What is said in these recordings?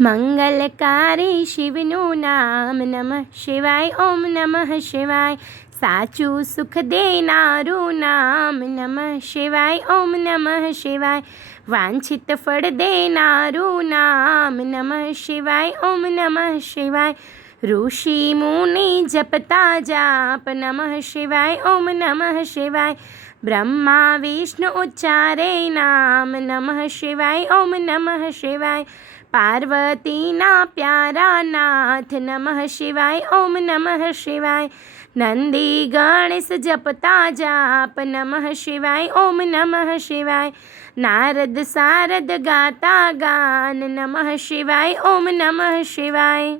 મંગલકારી શિવનું નામ નમઃ શિવાય. ઓમ નમઃ શિવાય. સાચું સુખ દેનારું નામ નમઃ શિવાય. ઓમ નમઃ શિવાય. વાંછિત ફળ દેનારું નામ નમઃ શિવાય. ઓમ નમઃ શિવાય. ઋષિ મુનિ જપતા જાપ નમઃ શિવાય. ઓમ નમઃ શિવાય. બ્રહ્મા વિષ્ણુ ઉચ્ચારે નામ નમઃ શિવાય. ઓમ નમઃ શિવાય. પાર્વતીના પ્યારા નાથ નમઃ શિવાય. ઓમ નમઃ શિવાય. નંદી ગણેશ જપતા જાપ નમઃ શિવાય. ઓમ નમઃ શિવાય. નારદ સારદ ગાતા ગાન નમઃ શિવાય. ઓમ નમઃ શિવાય.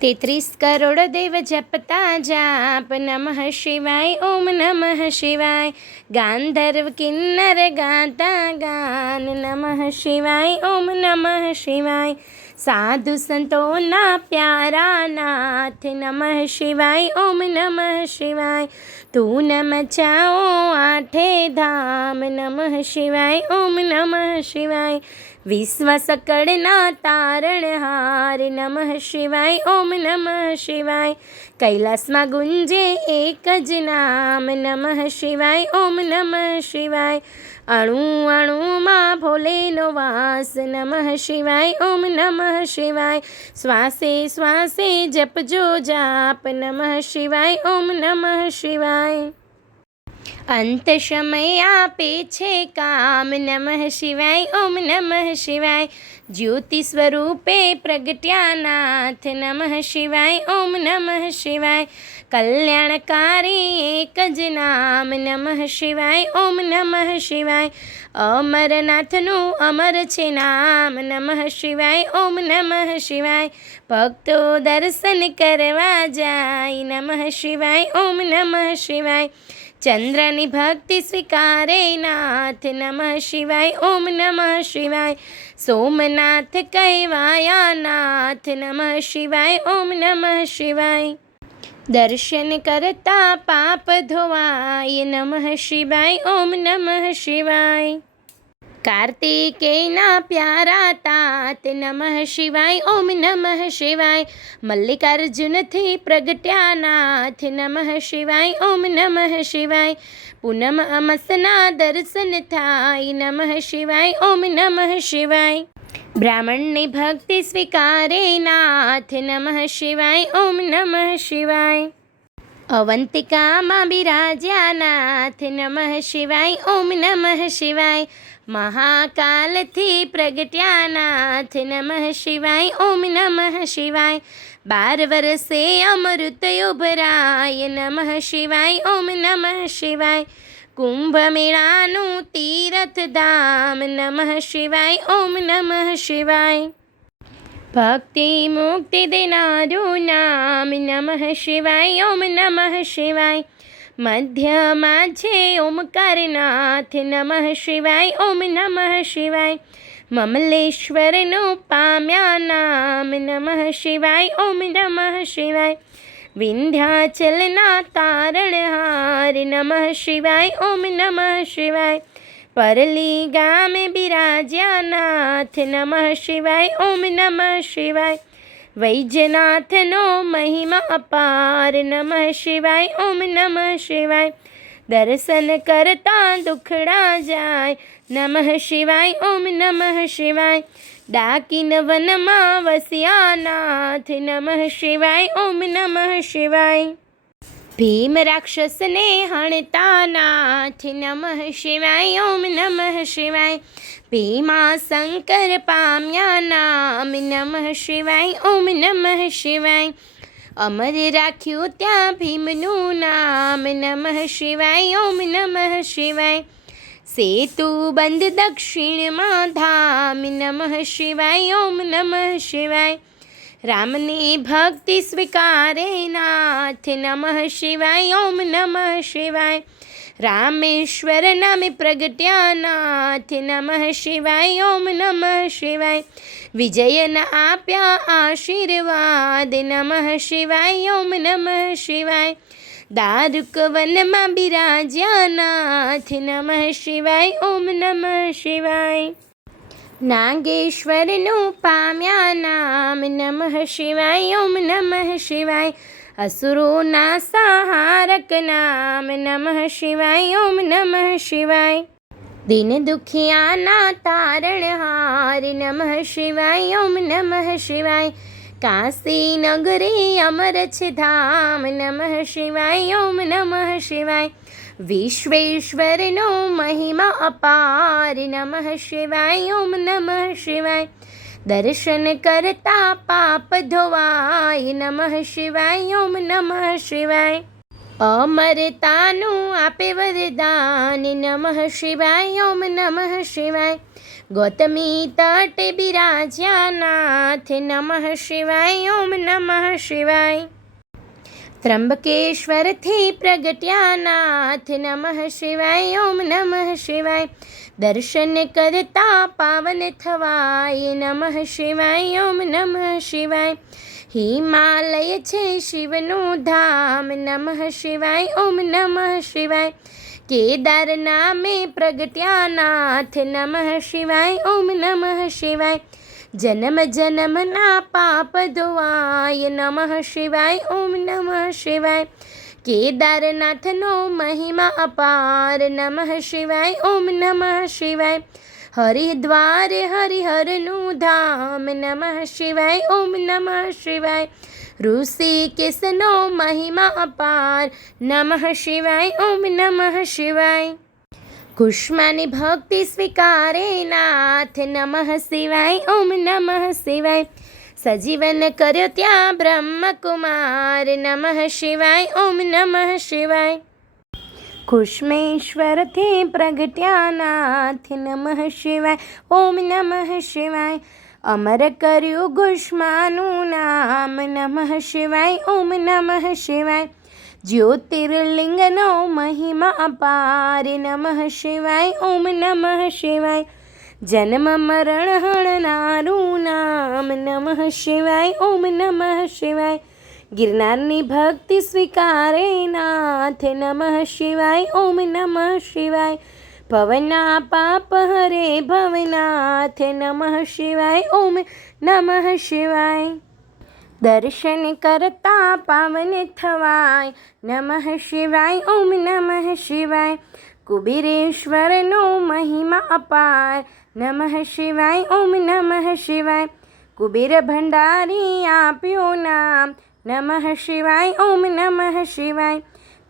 33 કરોડ દેવ જપતા જાપ નમઃ શિવાય. ઓમ નમઃ શિવાય. ગાંધર્વ કિન્નર ગાતા ગાન નમઃ શિવાય. ઓમ નમઃ શિવાય. સાધુ સંતોના પ્યારા નાથ નમઃ શિવાય. ઓમ નમઃ શિવાય. તું ન મચાઓ આઠે ધામ નમઃ શિવાય. ઓમ નમઃ શિવાય. વિશ્વ સકળના તારણહાર નમઃ શિવાય. ઓમ નમઃ શિવાય. કૈલાસમાં ગુંજે એક જ નામ નમઃ શિવાય. ઓમ નમઃ શિવાય. અણુ અણુમાં ભોલેનો વાસ નમઃ શિવાય. ઓમ નમઃ શિવાય. શ્વાસે શ્વાસે જપજો જાપ નમઃ શિવાય. ઓમ નમઃ શિવાય. અંત સમય આપે છે કામ નમઃ શિવાય. ઓમ નમઃ શિવાય. જ્યોતિ સ્વરૂપે પ્રગટ્યા નાથ નમઃ શિવાય. ઓમ નમઃ શિવાય. કલ્યાણકારી એક જ નામ નમઃ શિવાય. ઓમ નમઃ શિવાય. અમરનાથનું અમર છે નામ નમઃ શિવાય. ઓમ નમઃ શિવાય. ભક્તો દર્શન કરવા જાય નમઃ શિવાય. ઓમ નમઃ શિવાય. ચંદ્રની ભક્તિ સ્વીકારે નાથ નમઃ શિવાય. ઓમ નમઃ શિવાય. સોમનાથ કહેવાયા નાથ નમઃ શિવાય. ઓમ નમઃ શિવાય. દર્શન કરતા પાપ ધોવાય નમઃ શિવાય. ઓમ નમઃ શિવાય. કાર્તિકેયના પ્યારા તાત નમઃ શિવાય. ઓમ નમઃ શિવાય. મલ્લિકાર્જુનથી પ્રગટ્યા નાથ નમઃ શિવાય. ઓમ નમઃ શિવાય. પૂનમ અમાસના દર્શન થાય નમઃ શિવાય. ઓમ નમઃ શિવાય. બ્રાહ્મણની ભક્તિ સ્વીકારે નાથ નમઃ શિવાય. ઓમ નમઃ શિવાય. અવંતિકામાં બિરાજ્યા નાથ નમઃ શિવાય. ઓમ નમઃ શિવાય. મહાકાલથી પ્રગટ્યા નાથ નમઃ શિવાય. ઓમ નમઃ શિવાય. 12 વર્ષે અમૃત ઉભરાય નમઃ શિવાય. ઓમ નમઃ શિવાય. કુંભ મેળાનું તીર્થ ધામ નમઃ શિવાય. ઓમ નમઃ શિવાય. ભક્તિ મુક્તિ દેનારું નામ નમઃ શિવાય. ઓમ નમઃ શિવાય. મધ્યમાં છે ઓમકારનાથ નમઃ શિવાય. ઓમ નમઃ શિવાય. મમલેશ્વરનું પામ્યા નામ નમઃ શિવાય. ઓમ નમઃ શિવાય. વિંધ્યાચલના તારણહાર નમઃ શિવાય. ઓમ નમઃ શિવાય. પરલી ગામે બિરાજ્યા નાથ નમઃ શિવાય. ઓમ નમઃ શિવાય. વૈજનાથનો મહિમા અપાર નમઃ શિવાય. ઓમ નમઃ શિવાય. દર્શન કરતા દુખડા જાય નમઃ શિવાય. ઓમ નમઃ શિવાય. ડાકીન વનમાં વસ્યા નાથ નમઃ શિવાય. ઓમ નમઃ શિવાય. ભીમ રાક્ષસને હણતા નાથ નમઃ શિવાય. ઓમ નમઃ શિવાય. ભીમા શંકર પામ્યા નામ નમઃ શિવાય. ઓમ નમઃ શિવાય. અમર રાખ્યું ત્યાં ભીમનું નામ નમઃ શિવાય. ઓમ નમઃ શિવાય. સેતુ બંધ દક્ષિણમાં ધામ નમઃ શિવાય. ઓમ નમઃ શિવાય. રામની ભક્તિ સ્વીકારે નાથ નમઃ શિવાય. ઓમ નમઃ શિવાય. રામેશ્વર નામે પ્રગટ્યા નાથ નમઃ શિવાય. ઓમ નમઃ શિવાય. વિજયના આપ્યા આશીર્વાદ નમઃ શિવાય. ઓમ નમઃ શિવાય. દારૂક વનમાં બિરાજ્યા નાથ નમઃ શિવાય. ઓમ નમઃ શિવાય. નાગેશ્વરનું પામ્યા નામ નમઃ શિવાય ઓમ નમઃ શિવાય. અસુરોના સંહારક નામ નમઃ શિવાય ઓમ નમઃ શિવાય. દિન દુખિયાના તારણહાર નમઃ શિવાય ઓમ નમઃ શિવાય. કાશી નગરી અમર છે ધામ નમઃ શિવાય ઓમ નમઃ શિવાય. વિશ્વેશ્વરનો મહિમા અપાર નમઃ શિવાય ઓમ નમઃ શિવાય. દર્શન કરતા પાપ ધોવાય નમઃ શિવાય ઓમ નમઃ શિવાય. અમરતાનું આપે વરદાન નમઃ શિવાય ઓમ નમઃ શિવાય. ગૌતમી તટે બિરાજ્યા નાથ નમઃ શિવાય ઓમ નમઃ શિવાય. ત્રંબકેશ્વરથી પ્રગટ્યા નાથ નમઃ શિવાય ઓમ નમઃ શિવાય. દર્શન કરતા પાવન થવાય નમઃ શિવાય ઓમ નમઃ શિવાય. હિમાલય છે શિવનું ધામ નમઃ શિવાય ઓમ નમઃ શિવાય. કેદાર નામે પ્રગટ્યા નાથ નમઃ શિવાય ઓમ નમઃ શિવાય. જન્મ જન્મના પાપ ધોવાય નમઃ શિવાય ઓમ નમઃ શિવાય. કેદારનાથનો મહિમા અપાર નમઃ શિવાય ઓમ નમઃ શિવાય. હરિદ્વાર હરિહરનું ધામ નમઃ શિવાય ઓમ નમઃ શિવાય. ઋષિકેશનો મહિમા અપાર નમઃ શિવાય ઓમ નમઃ શિવાય. કુષ્માની ભક્તિ સ્વીકારે નાથ નમઃ શિવાય ઓમ નમઃ શિવાય. સજીવન કર્યો ત્યાં બ્રહ્મકુમાર નમઃ શિવાય ઓમ નમઃ શિવાય. કુષ્મેશ્વરથી પ્રગટ્યા નાથ નમઃ શિવાય ઓમ નમઃ શિવાય. અમર કર્યું કુષ્માનું નામ નમઃ શિવાય ઓમ નમઃ શિવાય. જ્યોતિર્લિંગનો મહિમા અપાર નમઃ શિવાય ઓમ નમઃ શિવાય. જન્મ મરણ હણનારું નામ નમઃ શિવાય ઓમ નમઃ શિવાય. ગિરનારની ભક્તિ સ્વીકારે નાથ નમઃ શિવાય ઓમ નમઃ શિવાય. ભવના પાપ હરે ભવનાથ નમઃ શિવાય ઓમ નમઃ શિવાય. દર્શન કરતા પાવન થવાય નમઃ શિવાય ઓમ નમઃ શિવાય. કુબેરેશ્વરનો મહિમા અપાર નમઃ શિવાય ઓમ નમઃ શિવાય. કુબેર ભંડારી આપ્યું નામ નમઃ શિવાય ઓમ નમઃ શિવાય.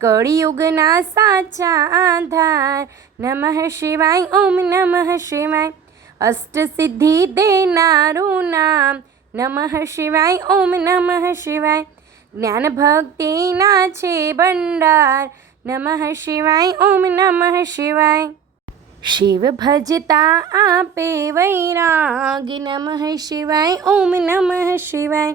કળિયુગના સાચા આધાર નમઃ શિવાય ઓમ નમઃ શિવાય. અષ્ટસિદ્ધિ દેનારું નામ નમઃ શિવાય ઓમ નમઃ શિવાય. જ્ઞાન ભક્તિના છે ભંડાર નમઃ શિવાય ઓમ નમઃ શિવાય. શિવ ભજતા આપે વૈરાગ નમઃ શિવાય ઓમ નમઃ શિવાય.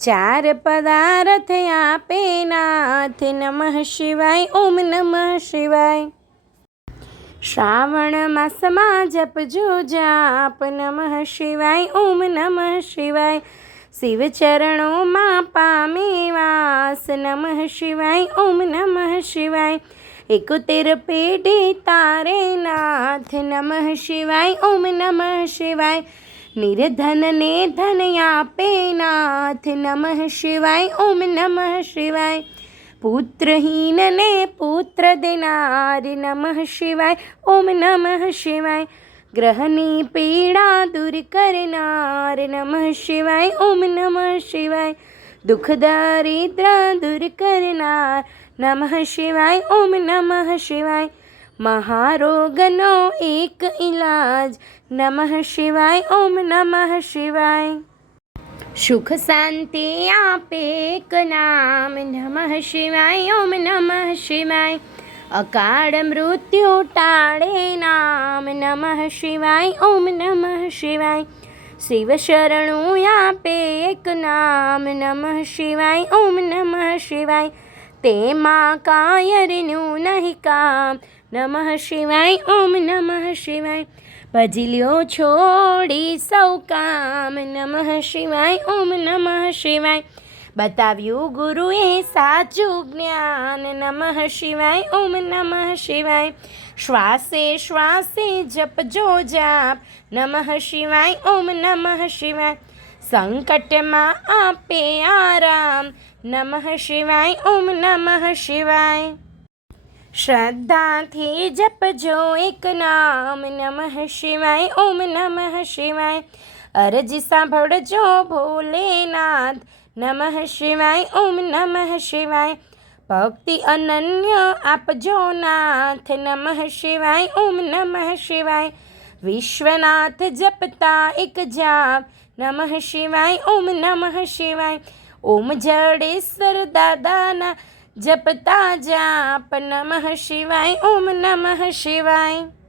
ચાર પદાર્થ આપે નાથ નમઃ શિવાય ઓમ નમઃ શિવાય. શ્રાવણ માસમાં જપજો જાપ નમઃ શિવાય ઓમ નમઃ શિવાય. શિવ ચરણોમાં પામે વાસ નમઃ શિવાય ઓમ નમઃ શિવાય. 71 પેઢી તારે નાથ નમઃ શિવાય ઓમ નમઃ શિવાય. નિર્ધનને ધન આપે નાથ નમઃ શિવાય ઓમ નમઃ શિવાય. પુત્રહીનને પુત્ર દેનાર નમઃ શિવાય ઓમ નમઃ શિવાય. ગ્રહની પીડા દૂર કરનાર નમઃ શિવાય ઓમ નમઃ શિવાય. દુઃખ દારિદ્ર દૂર કરનાર નમઃ શિવાય ઓમ નમઃ શિવાય. મહારોગનો એક ઇલાજ નમઃ શિવાય ઓમ નમઃ શિવાય. સુખ શાંતિ આપે એક નામ નમઃ શિવાય ઓમ નમઃ શિવાય. અકાળ મૃત્યુ ટાળે નામ નમઃ શિવાય ઓમ નમઃ શિવાય. શિવ શરણું આપે એક નામ નમઃ શિવાય ઓમ નમઃ શિવાય. તેમાં કાયરનું નહીં કામ નમઃ શિવાય ઓમ નમઃ શિવાય. ભજી લ્યો છોડી સૌ કામ નમઃ શિવાય ઓમ નમઃ શિવાય. બતાવ્યું ગુરુએ સાચું જ્ઞાન. નમઃ શિવાય, ઓમ નમઃ શિવાય. શ્વાસે શ્વાસે જપજો જાપ. નમઃ શિવાય, ઓમ નમઃ શિવાય. સંકટમાં આપે આરામ. નમઃ શિવાય, ઓમ નમઃ શિવાય. શ્રદ્ધાથી જપજો એક નામ. નમઃ શિવાય, ઓમ નમઃ શિવાય. અરજી સાંભળજો ભોલેનાથ. નમઃ શિવાય, ઓમ નમઃ શિવાય. ભક્તિ અનન્ય આપજો નાથ. નમઃ શિવાય, ઓમ નમઃ શિવાય. વિશ્વનાથ જપતા એક જાપ. નમઃ શિવાય, ઓમ નમઃ શિવાય. ઓમ જડેશ્વર દાદાના જપતા જાપ. નમઃ શિવાય, ઓમ નમઃ શિવાય.